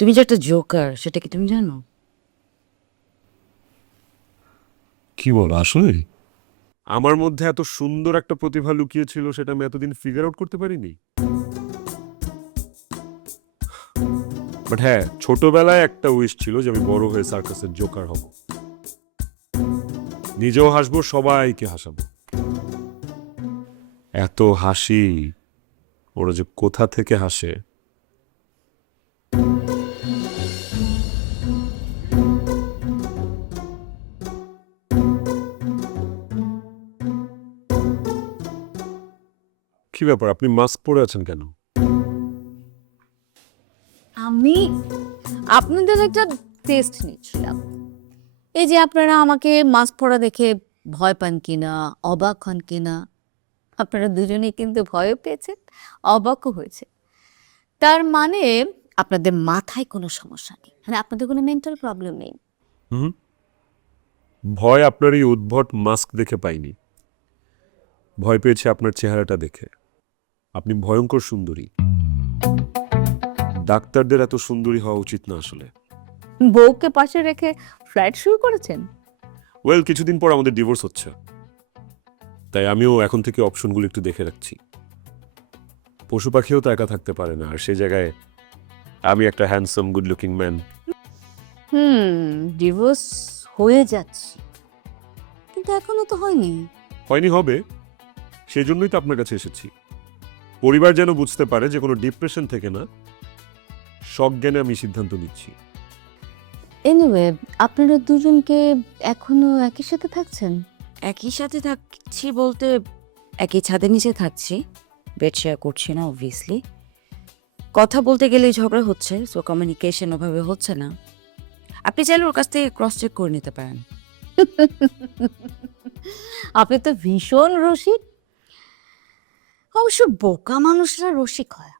তুমি যে একটা জোকার, সেটা কি তুমি জানো? কি বলো আসলে? আমার মধ্যে এত সুন্দর একটা প্রতিভা লুকিয়ে ছিল, সেটা আমি এতদিন ফিগার আউট করতে পারিনি। বাট হ্যাঁ, ছোটবেলায় একটা উইশ ছিল যে আমি বড় হয়ে সার্কাসের জোকার হব, নিজেও হাসবো, সবাইকে হাসাবো। এত হাসি, ওরা যে কোথা থেকে হাসে। কি ব্যাপার, আপনি মাস্ক পরে আছেন কেন? আমি আপনাদের একটা টেস্ট নিচ্ছিলাম। এই যে আপনারা আমাকে মাস্ক পরা দেখে ভয় পান কিনা, অবাক হন কিনা। আপনারা দুজনেই কিন্তু ভয়ও পেয়েছেন, অবাকও হয়েছে। তার মানে আপনাদের মাথায় কোনো সমস্যা নেই, মানে আপনাদের কোনো মেন্টাল প্রবলেম নেই। হুম, ভয় আপনার এই উদ্ভট মাস্ক দেখে পাইনি, ভয় পেয়েছে আপনার চেহারাটা দেখে। আপনি ভয়ঙ্কর সুন্দরী। ডাক্তারদের এত সুন্দরী হওয়া উচিত না আসলে। বউকে পাশে রেখে ফ্লাইট শুরু করেছেন? ওয়েল, কিছুদিন পর আমাদের ডিভোর্স হচ্ছে, তাই আমিও এখন থেকে অপশনগুলো একটু দেখে রাখছি। পশু পাখিও তো একা থাকতে পারে না, আর সেই জায়গায় আমি একটা handsome good looking man. Divorce হয়ে যাচ্ছে, কিন্তু এখনো তো হয়নি। হয়নি, হবে। সেই জন্যই তো আপনার কাছে এসেছি। পরিবার যেন বুঝতে পারে যে কোনো ডিপ্রেশন থেকে না, সজ্ঞানে আমি সিদ্ধান্ত নিচ্ছি। এনিওয়ে, আপনারা দুজনকে এখনো একই সাথে থাকছেন? একই সাথে থাকছি বলতে একই ছাদের নিচে থাকছি, বেড শেয়ার করছি না অবভিয়াসলি। কথা বলতে গেলেই ঝগড়া হচ্ছে, সো কমিউনিকেশন ওভাবে হচ্ছে না। আপনি চাইলে ওর কাছ থেকে ক্রস চেক করে নিতে পারেন। আপনি তো ভীষণ রসিক। অবশ্য বোকা মানুষরা রসিক হয়।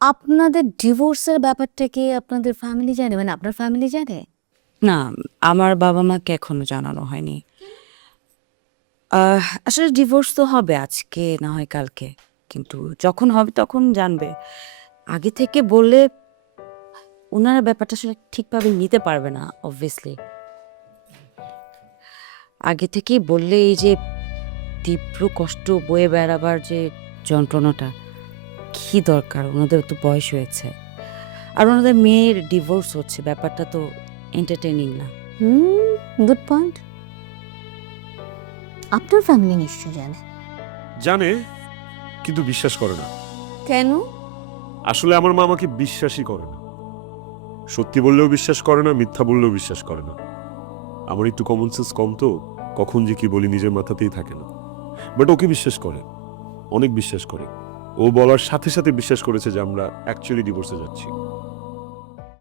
আপনাদের ডিভোর্সের ব্যাপারটা কি আপনাদের ফ্যামিলি জানে, মানে আপনার ফ্যামিলি জানে? না, আমার বাবা মাকে এখনো জানানো হয়নি। আসলে ডিভোর্স তো হবে আজকে না হয় কালকে, কিন্তু যখন হবে তখন জানবে। আগে থেকে বললে ওনারা ব্যাপারটা আসলে ঠিকভাবে নিতে পারবে না অবভিয়াসলি। আগে থেকেই বললে এই যে তীব্র কষ্ট বয়ে বেড়াবার যে যন্ত্রণাটা, কি দরকার? ওনাদের তো বয়স হয়েছে, আর ওনাদের মেয়ের ডিভোর্স হচ্ছে, ব্যাপারটা তো এন্টারটেইনিং না। Good point. আপনার ফ্যামিলি নিশ্চয় জানে। জানে, কিন্তু বিশ্বাস করে না। কেন? আসলে আমার মা আমাকে বিশ্বাসই করে না। সত্যি বললেও বিশ্বাস করে না, মিথ্যা বললেও বিশ্বাস করে না। আমার একটু কমন সেন্স কম তো, কখন যে কি বলি নিজের মাথাতেই থাকে না। বাট ওকে বিশ্বাস করে, অনেক বিশ্বাস করে। ও বলার সাথে সাথে বিশ্বাস করেছে যে আমরা অ্যাকচুয়ালি ডিভোর্সে যাচ্ছি।